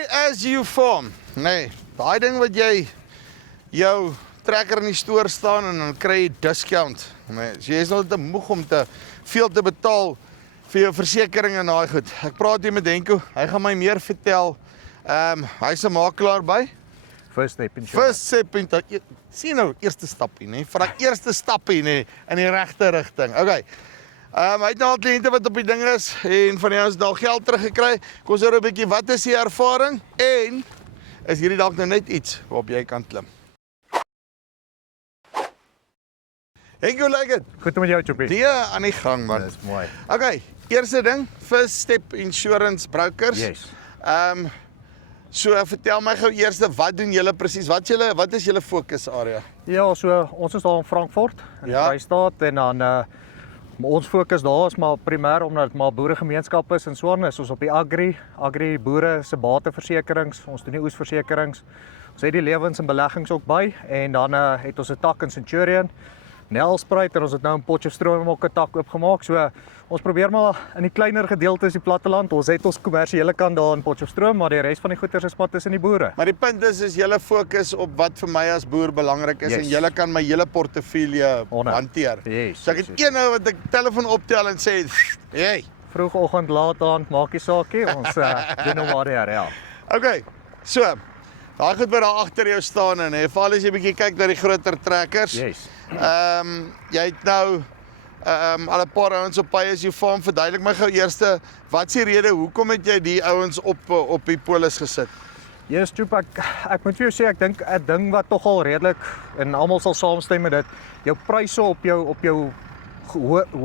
Pay as you farm. Nee, daai ding wat jy jou trekker in die stoor staan en dan kry jy discount. Nee, so jy is nou te moeg om te veel te betaal vir jou versekering en daai goed. Ek praat hier met Henko, hy gaan my meer vertel. Hy's 'n makelaar by First Step Insurance. First Step, sien nou, eerste stapie, nee, vir daai eerste stapie, nee, in die regte rigting. Okay. Hy het nou al kliënte wat op die ding is en van die ouens het al geld teruggekry. Kom ons hoor 'n bietjie, wat is die ervaring en is hierdie dalk nou net iets waarop jy kan klim? Henko, like dit? Goed met jou, Choppie. Die aan die gang, man. Dis mooi. Okay, eerste ding, First Step Insurance Brokers. Yes. So vertel my gou eers, wat doen julle presies? Wat is julle fokusarea? Ja, so ons is daar in Frankfurt, in die Ja. Vrystaat en dan ons fokus daar is maar primêr omdat dit maar boeregemeenskap is en so aan is ons op die agri boere se bateversekerings, ons doen die oesversekerings. Ons het die lewens en beleggings ook by en dan het ons 'n tak in Centurion, Nelspruit en ons het nou in Potchefstroom ook 'n tak oopgemaak. So ons probeer maar in die kleiner gedeeltes die platteland. Ons het ons kommersiële kant daar in Potchefstroom, maar die res van die goeder is maar tussen die boere. Maar die punt is julle fokus op wat vir my as boer belangrik is. Yes. En julle kan my hele portefeulje 100. hanteer. Yes, So ek het een ou wat ek telefoon optel en sê, hey, Vroegoggend, laat aand, maak nie saak nie. Ons doen nou maar die ja. okay, so, daai goed wat daar agter jou staan en veral as jy bietjie kyk na die groter trekkers. Yes. Jy het nou al 'n paar ouens op Pay as you farm. Verduidelik my gou eers, wat is die rede hoekom het jy die ouens op die polis gesit? Yes, Joep, ek moet vir jou sê, ek dink 'n ding wat tog al redelik en almal sal saamstem met dit, jou pryse op jou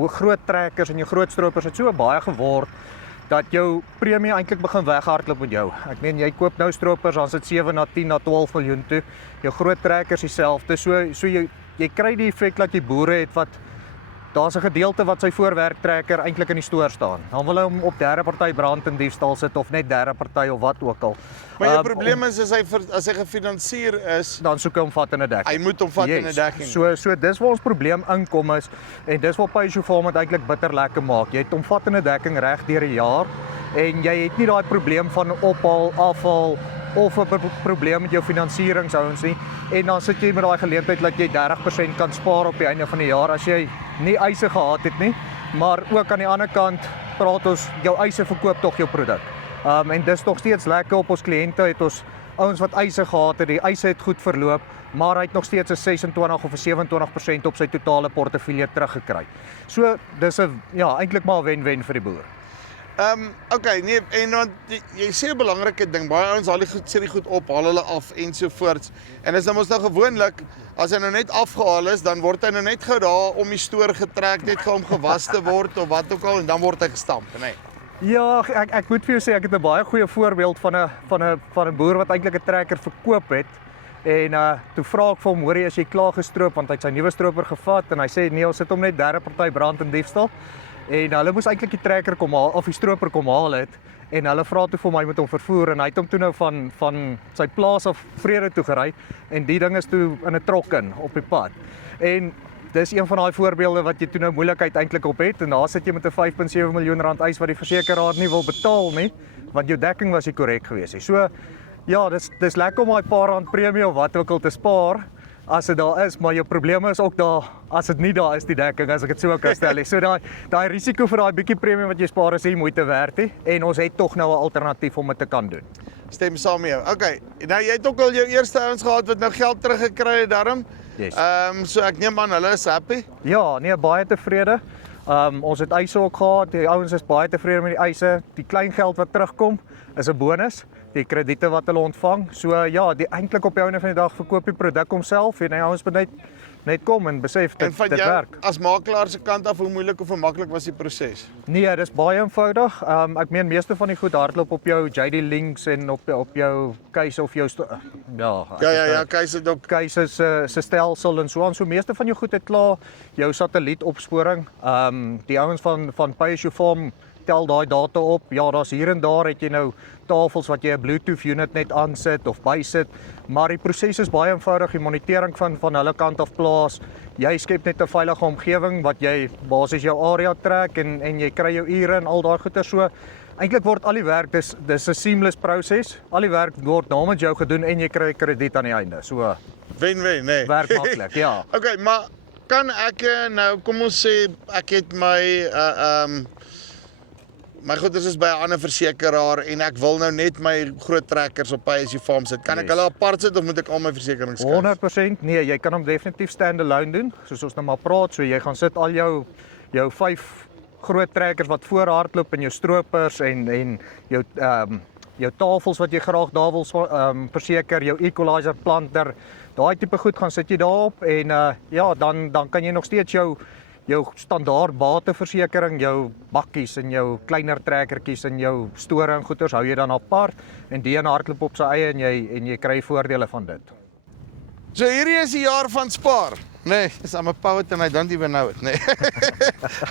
groot trekkers en jou groot stroopers het so baie geword dat jou premie eintlik begin weghardloop met jou. Ek meen jy koop nou stroopers, dan sit 7 na 10 na 12 miljoen toe. Jou groot trekkers dieselfde. So jy kry die effek dat jy boere het wat daar's 'n gedeelte wat sy voorwerktrekker eintlik in die stoor staan. Dan wil hy hom op derde party brand en diefstal sit of net derde party of wat ook al. Maar jou probleem is as hy gefinansier is, Dan soek hy omvattende dekking. hy moet omvattende dekking. So dis waar ons probleem inkom is en dis waar Pay as you farm dit eintlik bitter lekker maak. Jy het omvattende dekking reg deur die jaar en jy het nie daai probleem van ophaal, afhaal of 'n probleem met jou finansieringsouens nie. En dan sit jy met daai geleentheid dat jy 30% kan spaar op die einde van die jaar as jy nie eise gehad het nie, maar ook aan die ander kant praat ons jou eise verkoop tog jou produk. En dis nog steeds lekker op ons kliënte het ons ouens wat eise gehad het, die eise het goed verloop, maar hy het nog steeds 'n 26 of 'n 27% op sy totale portefeulje teruggekry. So dis 'n eintlik maar 'n wen-wen vir die boer. Okay, nee, en want jy sê 'n belangrike ding, baie ouens haal die goed op, haal hulle af ensovoorts. En is nou mos nou gewoonlik, as hy nou net afgehaal is, dan word hy nou net gou daar om die stoor getrek, net gou om gewas te word of wat ook al en dan word hy gestamp, nee. Ja, ek moet vir jou sê ek het 'n baie goeie voorbeeld van 'n boer wat eintlik 'n trekker verkoop het. En toe vra ek vir hom, hoor jy, as jy klaar gestroop, want hy het sy nuwe stroper gevat en hy sê nee, ons sit hom net derde party brand en diefstal. En hulle moes eintlik die trekker kom haal of die stroper kom haal het en hulle vra toe vir my moet hom vervoer en hy het hom toe nou van sy plaas af Vrede toe gery en die ding is toe in 'n trok in op die pad. En dis een van daai voorbeelde wat jy toe nou moeilikheid eintlik op het en daar sit jy met 'n 5.7 miljoen rand eis wat die versekeraar nie wil betaal nie, want jou dekking was nie korrek gewees nie. So ja, dis lekker om daai paar rand premie of wat ook al te spaar as dit daar is, maar jou probleme is ook daar as dit nie daar is die dekking, as ek dit so kan stel. So daai risiko vir daai bietjie premie wat jy spaar is nie moeite werd nie en ons het tog nou 'n alternatief om dit te kan doen. Stem saam met jou. Okay, nou jy het ook al jou eerste ouens gehad wat nou geld teruggekry het daarom. Yes. So ek neem aan hulle is happy. Ja, nee, baie tevrede. Ons het eise ook gehad. Die ouens is baie tevrede met die eise. Die klein geld wat terugkom is 'n bonus. Die krediete wat hulle ontvang. So ja, eintlik op die einde van die dag verkoop die produk homself en die ouens moet net kom en besef dit werk. As makelaar se kant af, hoe moeilik of maklik was die proses? Nee, dis baie eenvoudig. Ek meen meeste van die goed hardloop op jou JD Links en op jou case of jou case het op case se stelsel en so aan. So meeste van jou goed het klaar jou satellietopsporing. Die ouens van Pay as you farm tel daai data op. Ja, daar's hier en daar het jy nou tafels wat jy 'n Bluetooth unit net aansit of bysit, maar die proses is baie eenvoudig. Die monitering van hulle kant af plaas. Jy skep net 'n veilige omgewing wat jy basies jou area trek en jy kry jou ure en al daai goeie so. Eintlik word al die werk dis 'n seamless proses. Al die werk word namens jou gedoen en jy kry krediet aan die einde. So Wen-wen, nee. werk maklik, ja. Okay, maar kan ek nou, kom ons sê ek het my goeders is by 'n ander versekeraar en ek wil nou net my groot trekkers op Pay As You Farm sit. Kan ek hulle apart sit of moet ek al my versekerings skryf? 100% nee, jy kan hom definitief stand-alone doen, soos ons nou maar praat. So jy gaan sit al jou 5 groot trekkers wat voorhardloop en jou stroopers en jou tafels wat jy graag daar wil verseker, jou equalizer planter, daai tipe goed gaan sit jy daarop en ja, dan kan jy nog steeds jou standaard bateversekering, jou bakkies en jou kleiner trekkertjies en jou store en goeders hou jy dan apart en die een hardloop op sy eie en jy kry voordele van dit. So hierdie is die jaar van spaar. Nee, I'm a poet and I don't even know it, nee.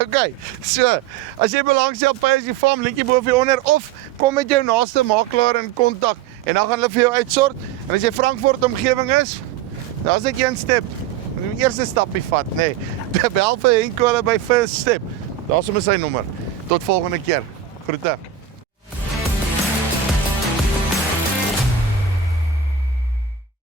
Okay, so, as jy belangstel op Pay As You Farm, linkie bo of hieronder, of kom met jou naaste makelaar in kontak en dan gaan hulle vir jou uitsort. En as jy Frankfurt omgewing is, daar's net een stap. Die eerste stapie vat, nee. Bel vir Henko hulle by First Step. Daar's sommer sy nommer. Tot volgende keer. Groete.